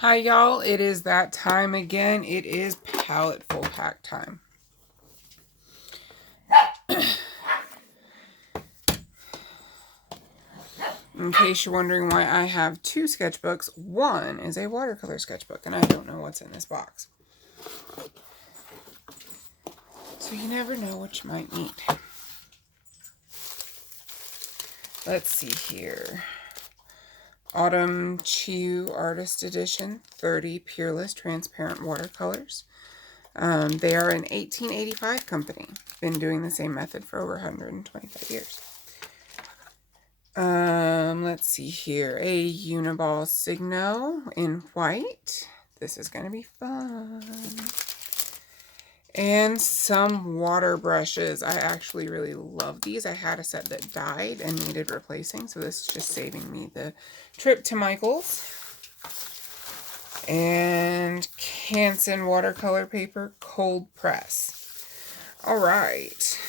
Hi y'all, it is that time again. It is Paletteful Pack time. In case you're wondering why I have two sketchbooks, one is a watercolor sketchbook and I don't know what's in this box. So you never know what you might need. Let's see here. Autumn Chew Artist Edition, 30 Peerless Transparent Watercolors. They are an 1885 company. Been doing the same method for over 125 years. Let's see here. A Uniball Signo in white. This is going to be fun. And some water brushes. I actually really love these. I had a set that died and needed replacing, so this is just saving me the trip to Michael's. And Canson watercolor paper, cold press. All right.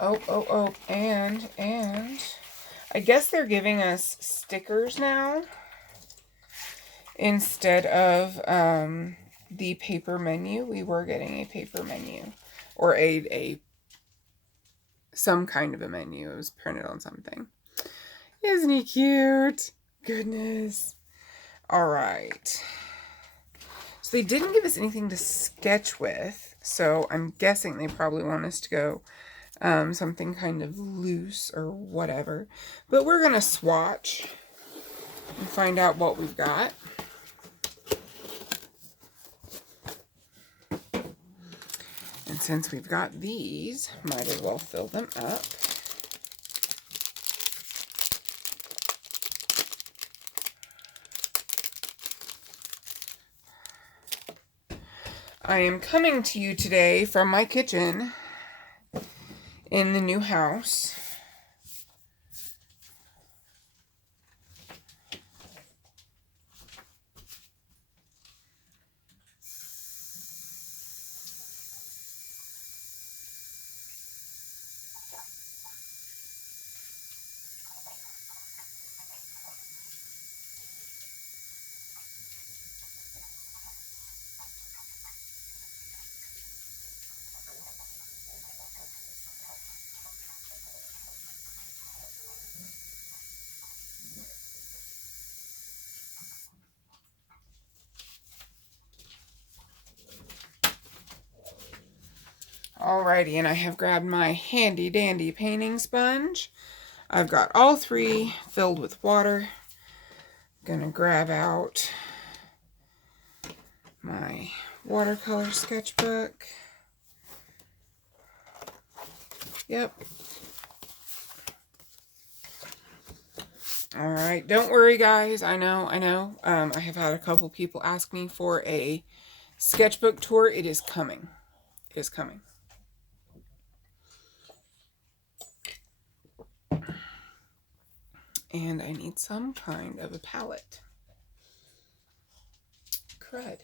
Oh, and I guess they're giving us stickers now instead of the paper menu. We were getting a paper menu, or some kind of a menu. It was printed on something. Isn't he cute? Goodness. All right. So they didn't give us anything to sketch with, so I'm guessing they probably want us to go something kind of loose or whatever. But we're going to swatch and find out what we've got. And since we've got these, might as well fill them up. I am coming to you today from my kitchen in the new house. Alrighty, and I have grabbed my handy dandy painting sponge. I've got all three filled with water. Gonna grab out my watercolor sketchbook. Yep. Alright, don't worry guys, I know. I have had a couple people ask me for a sketchbook tour. It is coming. It is coming. And I need some kind of a palette. Crud.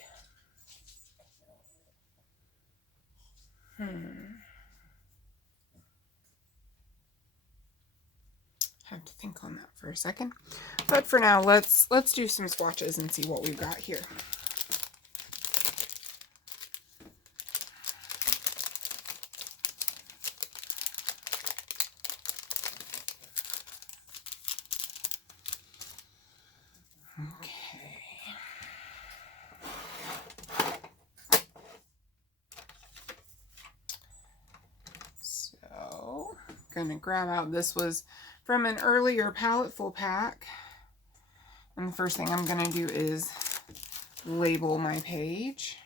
Have to think on that for a second. But for now, let's do some swatches and see what we've got here. Gonna grab out, this was from an earlier Paletteful Pack, and the first thing I'm gonna do is label my page.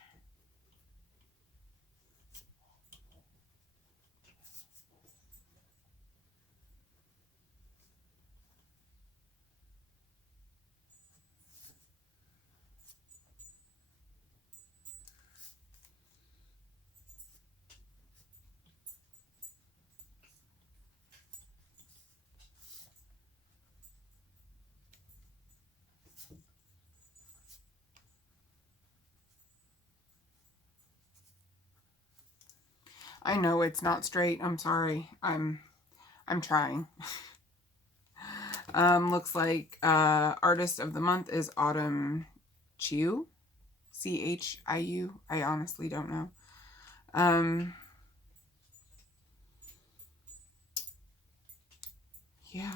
I know it's not straight. I'm sorry. I'm trying. Looks like artist of the month is Autumn Chiu. Chiu. I honestly don't know. Yeah,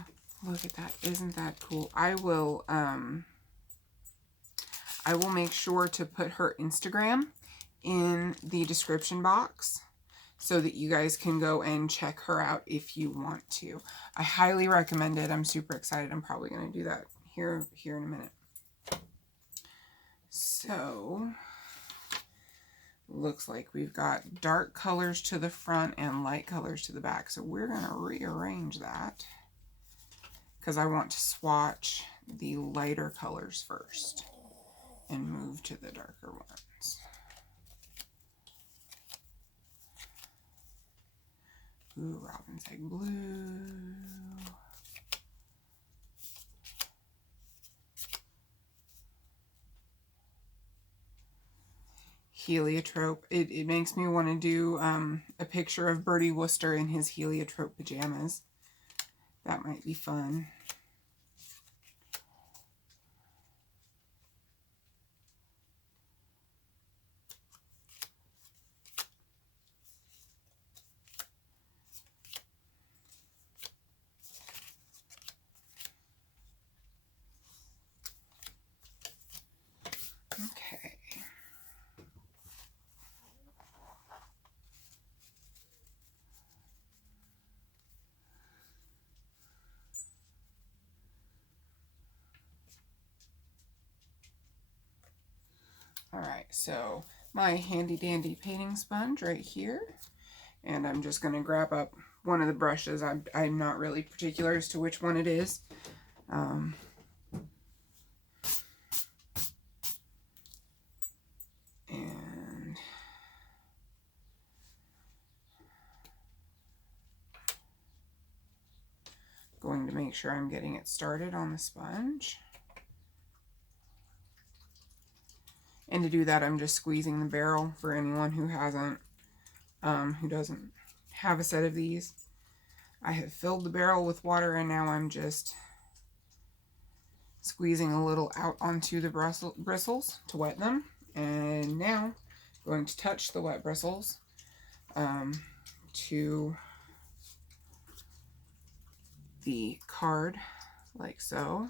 look at that. Isn't that cool? I will make sure to put her Instagram in the description box so that you guys can go and check her out if you want to. I highly recommend it. I'm super excited. I'm probably going to do that here in a minute. So, looks like we've got dark colors to the front and light colors to the back. So we're going to rearrange that because I want to swatch the lighter colors first and move to the darker ones. Ooh, Robin's Egg Blue. Heliotrope. It makes me want to do a picture of Bertie Wooster in his heliotrope pajamas. That might be fun. Okay. All right, so my handy dandy painting sponge right here. And I'm just going to grab up one of the brushes. I'm not really particular as to which one it is. And going to make sure I'm getting it started on the sponge. And to do that, I'm just squeezing the barrel for anyone who hasn't, who doesn't have a set of these. I have filled the barrel with water and now I'm just squeezing a little out onto the bristles to wet them. And now I'm going to touch the wet bristles to the card like so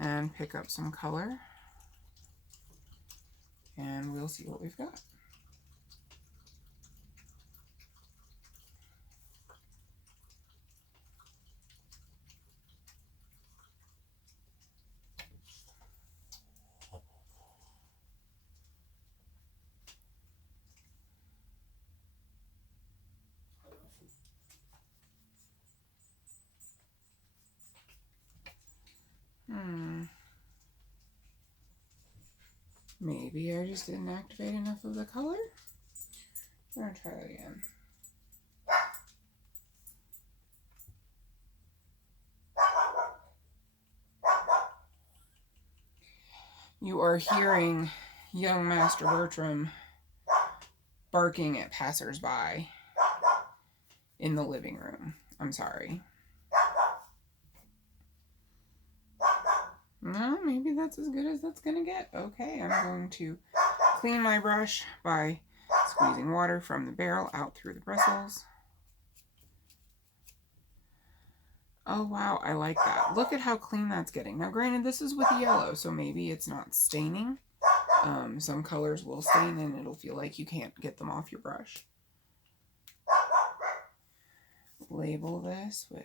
and pick up some color. And we'll see what we've got. Maybe I just didn't activate enough of the color. We're gonna try that again. You are hearing young Master Bertram barking at passersby in the living room. I'm sorry. No, maybe that's as good as that's gonna get. Okay, I'm going to clean my brush by squeezing water from the barrel out through the bristles. Oh wow, I like that. Look at how clean that's getting. Now granted, this is with yellow, so maybe it's not staining. Some colors will stain and it'll feel like you can't get them off your brush. Label this with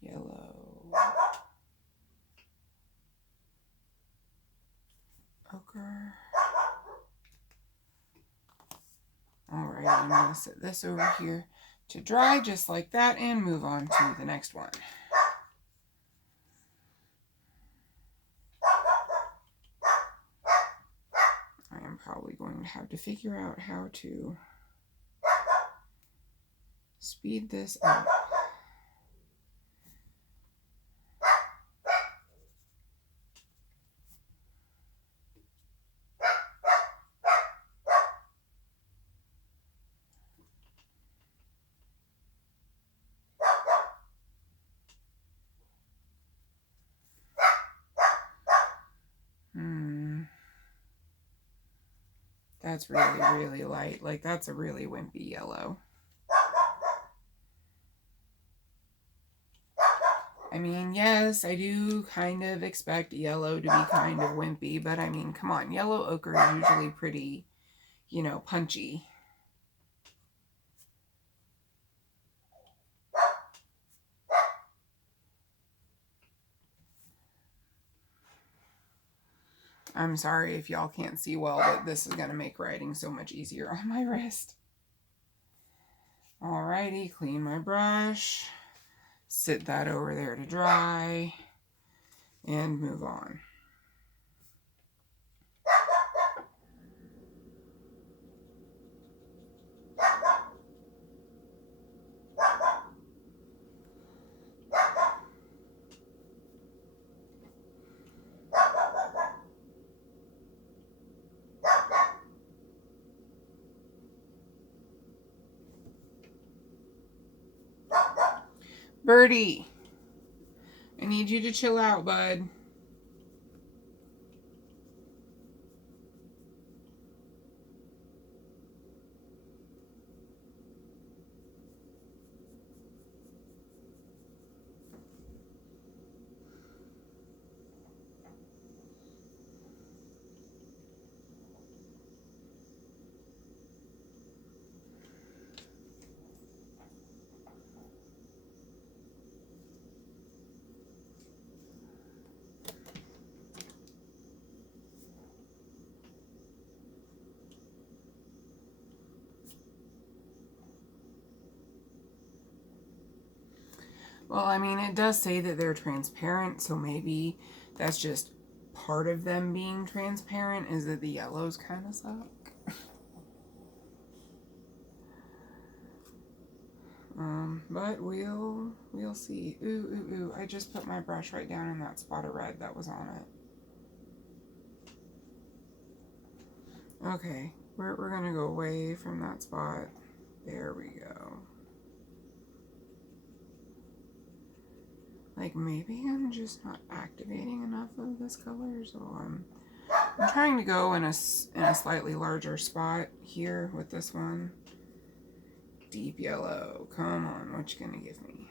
yellow, ochre. Alright, I'm going to set this over here to dry just like that and move on to the next one. I am probably going to have to figure out how to speed this up. That's really, really light. Like, that's a really wimpy yellow. I mean, yes, I do kind of expect yellow to be kind of wimpy, but I mean, come on, yellow ochre is usually pretty, you know, punchy. I'm sorry if y'all can't see well, but this is going to make writing so much easier on my wrist. Alrighty, clean my brush, sit that over there to dry, and move on. Birdie, I need you to chill out, bud. Well, I mean, it does say that they're transparent, so maybe that's just part of them being transparent, is that the yellows kind of suck. But we'll see. Ooh, ooh, ooh. I just put my brush right down in that spot of red that was on it. Okay, we're gonna go away from that spot. There we go. Like, maybe I'm just not activating enough of this color, so I'm trying to go in a slightly larger spot here with this one. Deep yellow. Come on, what you gonna give me?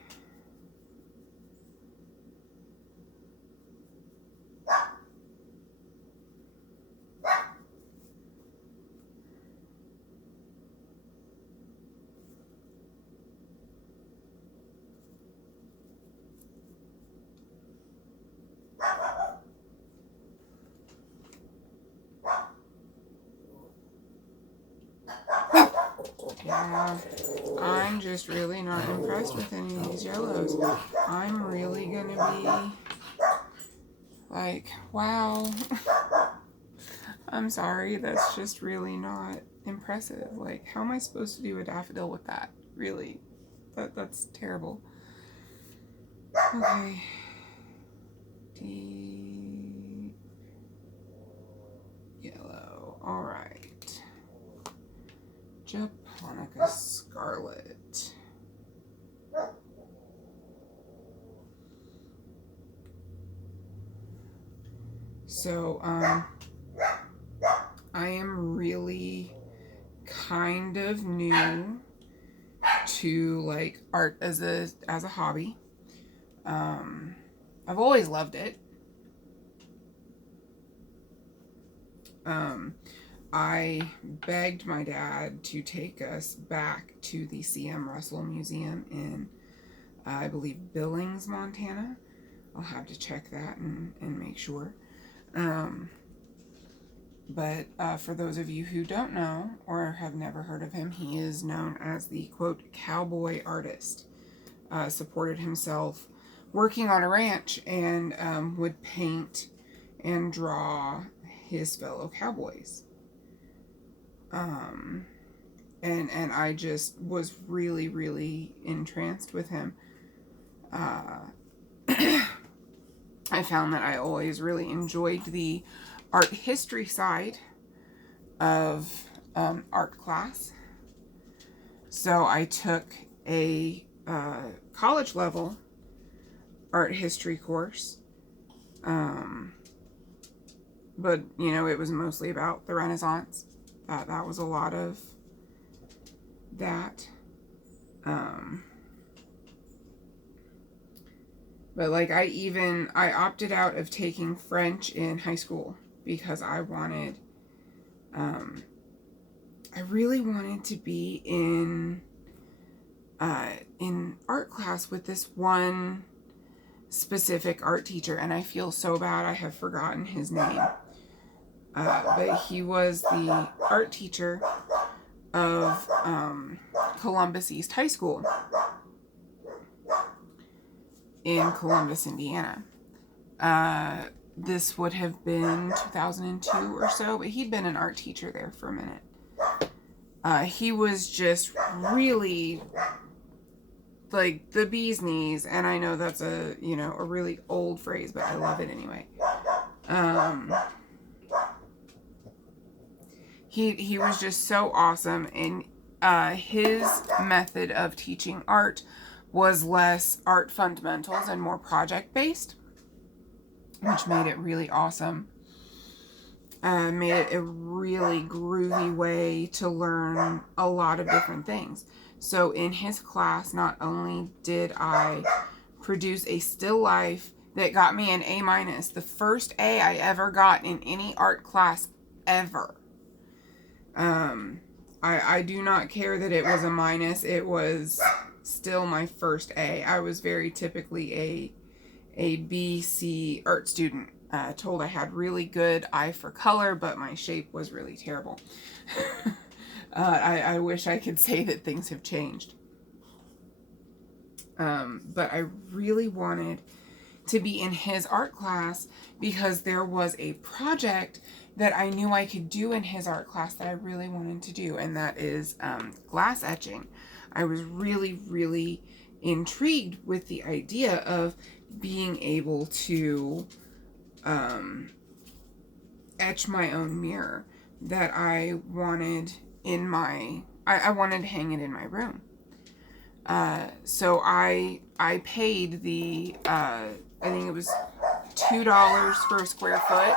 Yeah, I'm just really not impressed with any of these yellows. I'm really gonna be like, wow. I'm sorry, that's just really not impressive. Like, how am I supposed to do a daffodil with that? Really? That's terrible. Okay. Deep yellow. Alright. Japonica Scarlet. So, I am really kind of new to like art as a hobby. I've always loved it. I begged my dad to take us back to the C.M. Russell Museum in, I believe, Billings, Montana. I'll have to check that and make sure. But for those of you who don't know or have never heard of him, he is known as the, quote, cowboy artist. Supported himself working on a ranch and would paint and draw his fellow cowboys. And I just was really, really entranced with him. I found that I always really enjoyed the art history side of art class. So I took a college level art history course. But, you know, it was mostly about the Renaissance. that was a lot of that. But like I opted out of taking French in high school because I really wanted to be in art class with this one specific art teacher, and I feel so bad I have forgotten his name. But he was the art teacher of Columbus East High School in Columbus, Indiana. This would have been 2002 or so, but he'd been an art teacher there for a minute. He was just really like the bee's knees, and I know that's a really old phrase, but I love it anyway. He was just so awesome, and his method of teaching art was less art fundamentals and more project based, which made it really awesome. Made it a really groovy way to learn a lot of different things. So in his class, not only did I produce a still life that got me an A-, the first A I ever got in any art class ever. I do not care that it was a minus. It was still my first A. I was very typically a B, C art student. Told I had really good eye for color, but my shape was really terrible. I wish I could say that things have changed. But I really wanted to be in his art class because there was a project that I knew I could do in his art class that I really wanted to do, and that is glass etching. I was really, really intrigued with the idea of being able to etch my own mirror that I wanted I wanted to hang it in my room. So I paid the I think it was $2 for a square foot